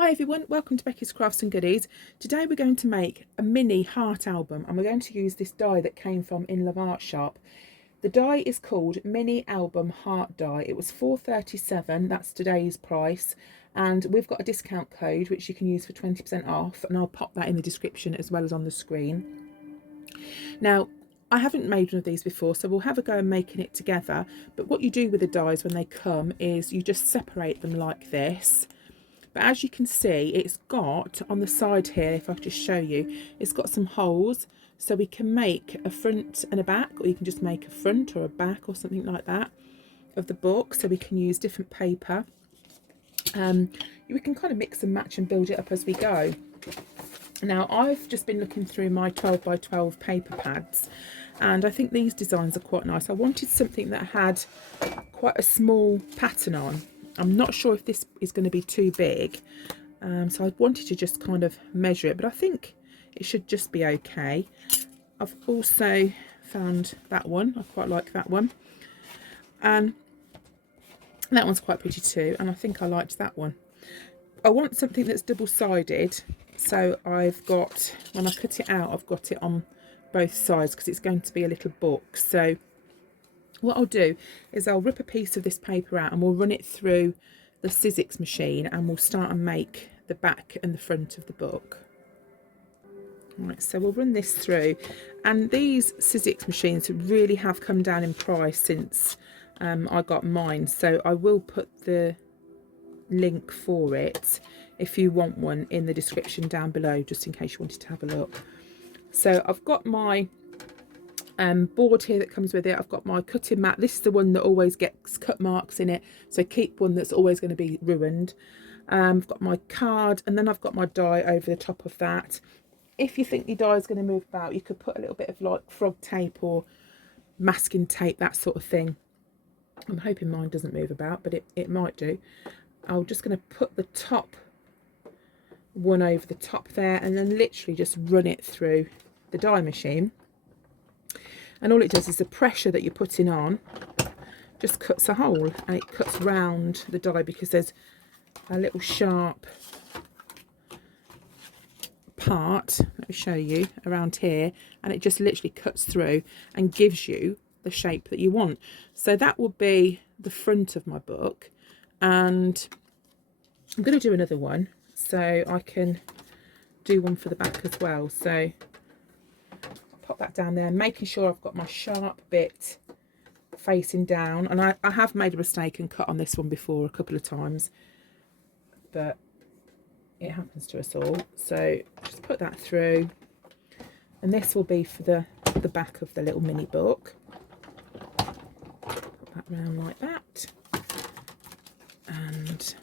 Hi everyone, welcome to Becky's Crafts and Goodies. Today we're going to make a mini heart album and we're going to use this die that came from In Love Art Shop. The die is called Mini Album Heart Die. It was $4.37, that's today's price, and we've got a discount code which you can use for 20% off, and I'll pop that in the description as well as on the screen. Now, I haven't made one of these before, so we'll have a go at making it together, but what you do with the dies when they come is you just separate them like this. But as you can see, it's got on the side here, if I just show you, it's got some holes, so we can make a front and a back, or you can just make a front or a back or something like that of the book, so we can use different paper. We can kind of mix and match and build it up as we go. Now, I've just been looking through my 12 by 12 paper pads, and I think these designs are quite nice. I wanted something that had quite a small pattern on. I'm not sure if this is going to be too big, so I wanted to just kind of measure it, but I think it should just be okay. I've also found that one. I quite like that one, and that one's quite pretty too, and I think I liked that one. I want something that's double-sided, so I've got, when I cut it out, I've got it on both sides because it's going to be a little book. So what I'll do is I'll rip a piece of this paper out and we'll run it through the Sizzix machine, and we'll start and make the back and the front of the book. Right, so we'll run this through, and these Sizzix machines really have come down in price since I got mine, so I will put the link for it if you want one in the description down below, just in case you wanted to have a look. So I've got my board here that comes with it. I've got my cutting mat. This is the one that always gets cut marks in it, so keep one that's always going to be ruined. I've got my card, and then I've got my die over the top of that. If you think your die is going to move about, you could put a little bit of like frog tape or masking tape, that sort of thing. I'm hoping mine doesn't move about, but it might do. I'm just going to put the top one over the top there, and then literally just run it through the die machine. And all it does is the pressure that you're putting on just cuts a hole, and it cuts round the die because there's a little sharp part, let me show you, around here, and it just literally cuts through and gives you the shape that you want. So that will be the front of my book, and I'm going to do another one so I can do one for the back as well. So pop that down there, making sure I've got my sharp bit facing down, and I have made a mistake and cut on this one before a couple of times, but it happens to us all. So just put that through, and this will be for the back of the little mini book. Put that round like that, and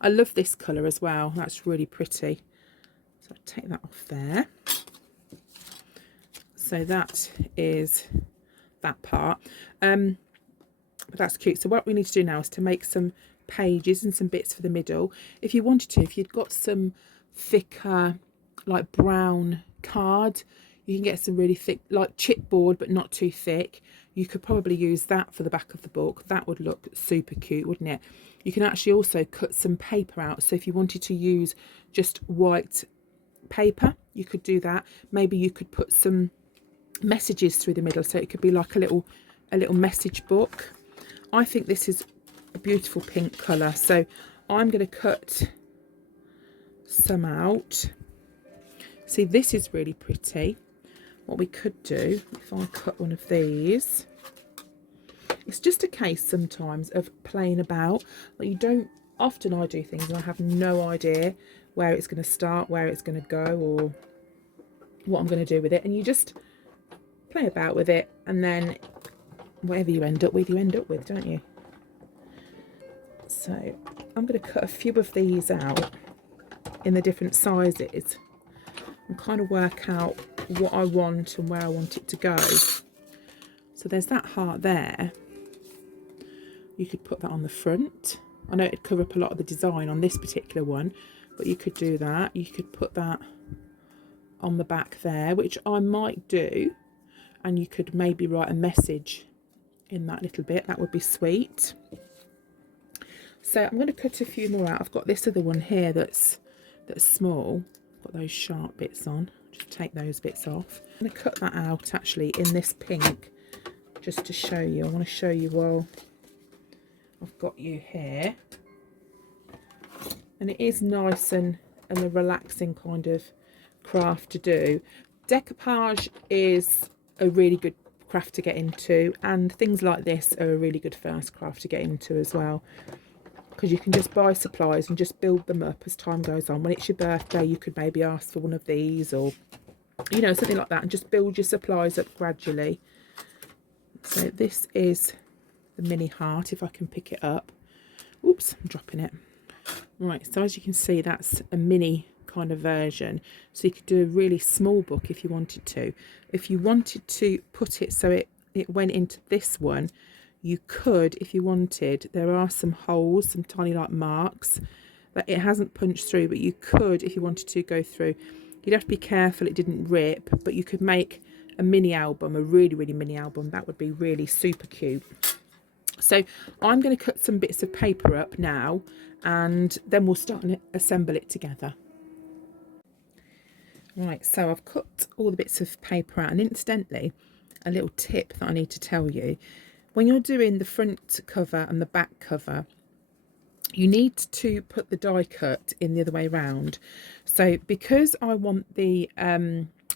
I love this colour as well, that's really pretty. So I'll take that off there. So that is that part, but that's cute. So what we need to do now is to make some pages and some bits for the middle. If you wanted to, if you'd got some thicker like brown card, you can get some really thick like chipboard but not too thick. You could probably use that for the back of the book. That would look super cute, wouldn't it? You can actually also cut some paper out, so if you wanted to use just white paper, you could do that. Maybe you could put some messages through the middle, so it could be like a little message book. I think this is a beautiful pink colour, so I'm going to cut some out. See, this is really pretty. What we could do, if I cut one of these, it's just a case sometimes of playing about. Like, you don't, often I do things and I have no idea where it's going to start, where it's going to go, or what I'm going to do with it, and you just play about with it, and then whatever you end up with, don't you? So I'm going to cut a few of these out in the different sizes and kind of work out what I want and where I want it to go. So there's that heart there. You could put that on the front. I know it'd cover up a lot of the design on this particular one, but you could do that. You could put that on the back there, which I might do, and you could maybe write a message in that little bit. That would be sweet. So I'm going to cut a few more out. I've got this other one here that's small. Got those sharp bits on. Just take those bits off. I'm going to cut that out actually in this pink, just to show you. I want to show you while I've got you here. And it is nice and a relaxing kind of craft to do. Decoupage is a really good craft to get into, and things like this are a really good first craft to get into as well, because you can just buy supplies and just build them up as time goes on. When it's your birthday, you could maybe ask for one of these, or you know, something like that, and just build your supplies up gradually. So this is the mini heart, if I can pick it up. Oops, I'm dropping it. Right, so as you can see, that's a mini kind of version. So you could do a really small book if you wanted to. If you wanted to put it so it went into this one, you could, if you wanted. There are some holes, some tiny like marks that it hasn't punched through, but you could, if you wanted to, go through. You'd have to be careful it didn't rip, but you could make a mini album, a really mini album. That would be really super cute. So I'm going to cut some bits of paper up now, and then we'll start and assemble it together. Right, so I've cut all the bits of paper out, and incidentally, a little tip that I need to tell you. When you're doing the front cover and the back cover, you need to put the die cut in the other way around. So because I want the,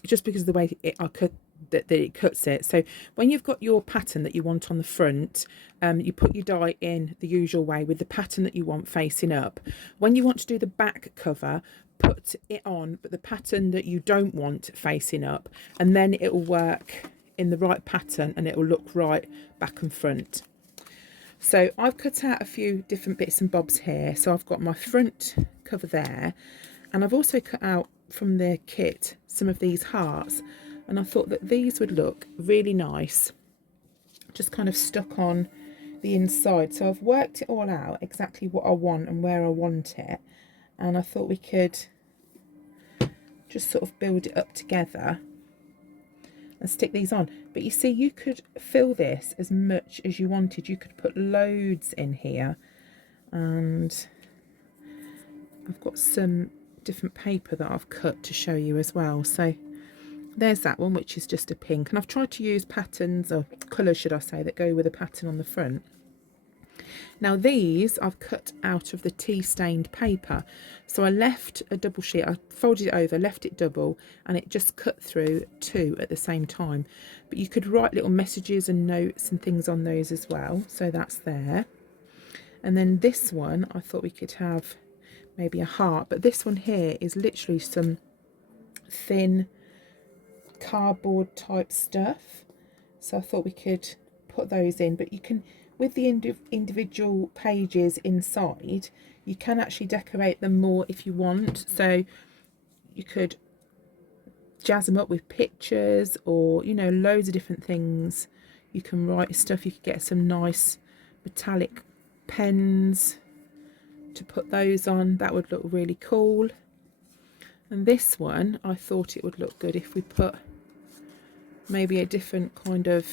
just because of the way I cut, that it cuts it. So when you've got your pattern that you want on the front, you put your die in the usual way with the pattern that you want facing up. When you want to do the back cover, put it on, but the pattern that you don't want facing up, and then it will work in the right pattern and it will look right back and front. So I've cut out a few different bits and bobs here. So I've got my front cover there, and I've also cut out from the kit some of these hearts, and I thought that these would look really nice just kind of stuck on the inside. So I've worked it all out exactly what I want and where I want it, and I thought we could just sort of build it up together and stick these on. But you see, you could fill this as much as you wanted. You could put loads in here, and I've got some different paper that I've cut to show you as well. So there's that one, which is just a pink, and I've tried to use patterns, or colours should I say, that go with a pattern on the front. Now these I've cut out of the tea stained paper, so I left a double sheet, I folded it over, left it double, and it just cut through two at the same time. But you could write little messages and notes and things on those as well, so that's there. And then this one, I thought we could have maybe a heart, but this one here is literally some thin cardboard type stuff, so I thought we could put those in. But you can, with the individual pages inside, you can actually decorate them more if you want. So you could jazz them up with pictures, or you know, loads of different things. You can write stuff. You could get some nice metallic pens to put those on. That would look really cool. And this one, I thought it would look good if we put maybe a different kind of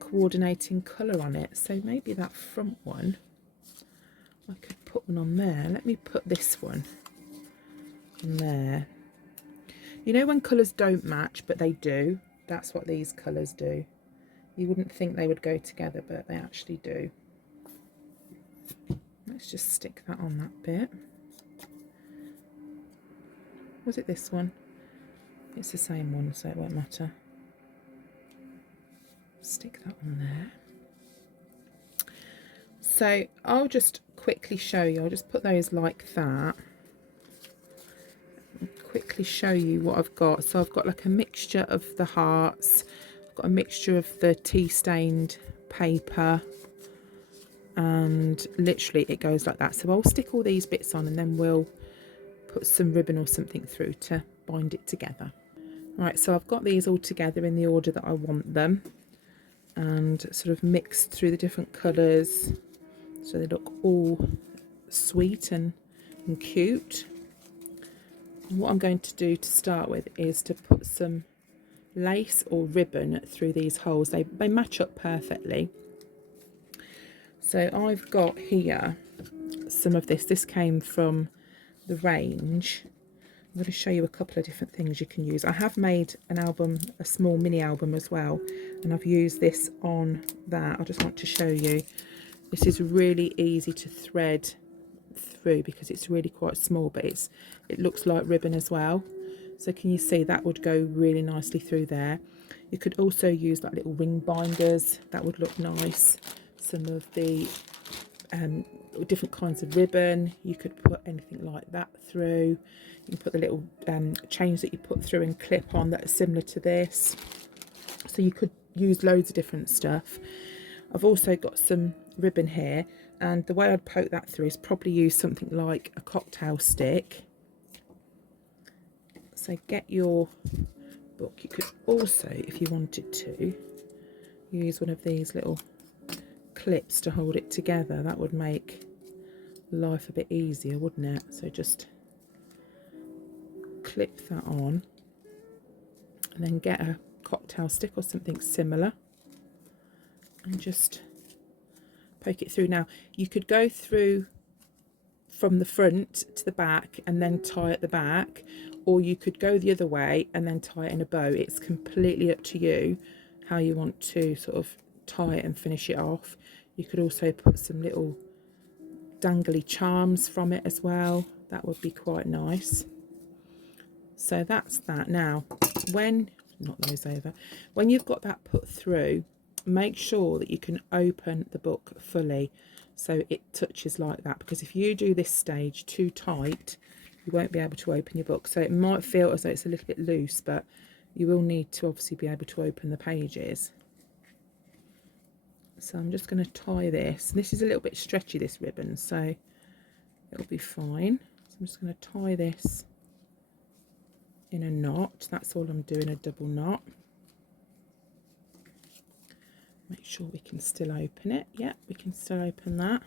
coordinating colour on it. So maybe that front one, I could put one on there. Let me put this one on there. You know when colours don't match, but they do? That's what these colours do. You wouldn't think they would go together, but they actually do. Let's just stick that on that bit. Was it this one? It's the same one, so it won't matter. Stick that on there. So I'll just quickly show you. I'll just put those like that. And quickly show you what I've got. So I've got like a mixture of the hearts. I've got a mixture of the tea stained paper. And literally it goes like that. So I'll stick all these bits on, and then we'll put some ribbon or something through to bind it together. Right, so I've got these all together in the order that I want them, and sort of mixed through the different colours so they look all sweet and cute. And what I'm going to do to start with is to put some lace or ribbon through these holes. They match up perfectly. So I've got here some of this. This came from the range. I'm going to show you a couple of different things you can use. I have made an album, a small mini album as well, and I've used this on that. I just want to show you. This is really easy to thread through because it's really quite small, but it looks like ribbon as well. So can you see that would go really nicely through there? You could also use like little ring binders. That would look nice. Some of the different kinds of ribbon. You could put anything like that through. You can put the little chains that you put through and clip on that are similar to this. So you could use loads of different stuff. I've also got some ribbon here, and the way I'd poke that through is probably use something like a cocktail stick. So get your book. You could also, if you wanted to, use one of these little clips to hold it together. That would make life a bit easier, wouldn't it? So just clip that on and then get a cocktail stick or something similar and just poke it through. Now you could go through from the front to the back and then tie at the back, or you could go the other way and then tie it in a bow. It's completely up to you how you want to sort of tie it and finish it off. You could also put some little dangly charms from it as well. That would be quite nice. So that's that. Now knock those over, when you've got that put through, make sure that you can open the book fully so it touches like that, because if you do this stage too tight, you won't be able to open your book. So it might feel as though it's a little bit loose, but you will need to obviously be able to open the pages. So I'm just going to tie this. This is a little bit stretchy, this ribbon, so it'll be fine. So I'm just going to tie this in a knot. That's all I'm doing, a double knot. Make sure we can still open it. Yeah, we can still open that.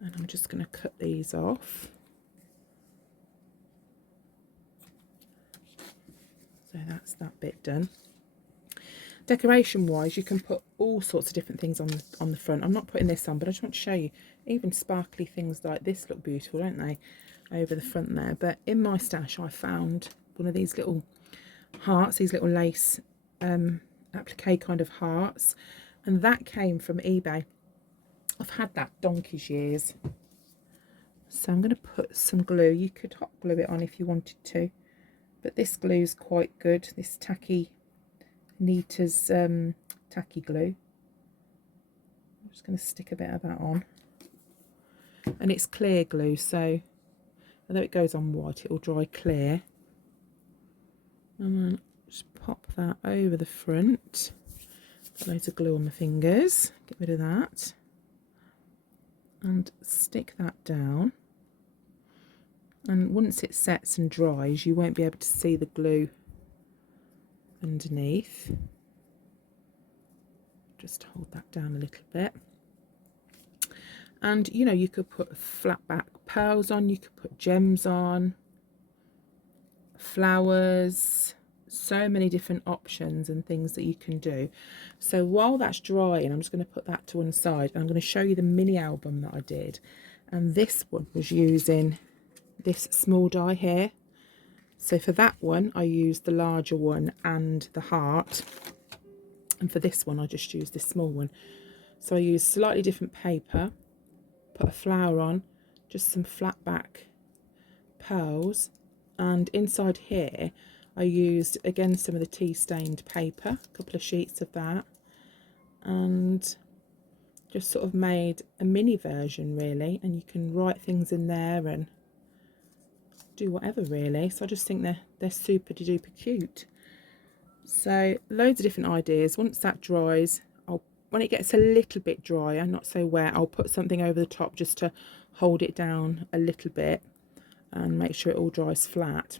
And I'm just going to cut these off. So that's that bit done. Decoration wise, you can put all sorts of different things on the front. I'm not putting this on, but I just want to show you. Even sparkly things like this look beautiful, don't they, over the front there. But in my stash I found one of these little hearts, these little lace applique kind of hearts, and that came from eBay. I've had that donkey's years. So I'm going to put some glue. You could hot glue it on if you wanted to, but this glue is quite good, this tacky Anita's tacky glue. I'm just going to stick a bit of that on, and it's clear glue, so although it goes on white, it will dry clear. And then just pop that over the front. Got loads of glue on my fingers. Get rid of that. And stick that down. And once it sets and dries, you won't be able to see the glue underneath. Just hold that down a little bit. And you know, you could put flat back pearls on, you could put gems on, flowers, so many different options and things that you can do. So while that's drying, I'm just going to put that to one side, and I'm going to show you the mini album that I did. And this one was using this small die here. So for that one I used the larger one and the heart, and for this one I just used this small one. So I used slightly different paper, put a flower on, just some flat back pearls, and inside here I used again some of the tea stained paper, a couple of sheets of that, and just sort of made a mini version really, and you can write things in there and do whatever really. So I just think they're super duper cute. So loads of different ideas. Once that dries, when it gets a little bit drier, not so wet, I'll put something over the top just to hold it down a little bit and make sure it all dries flat.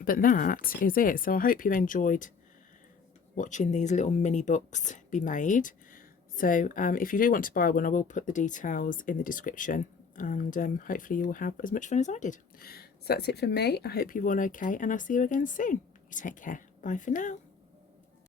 But that is it. So I hope you enjoyed watching these little mini books be made. So if you do want to buy one, I will put the details in the description, and hopefully you will have as much fun as I did. So that's it from me. I hope you're all okay, and I'll see you again soon. You take care. Bye for now.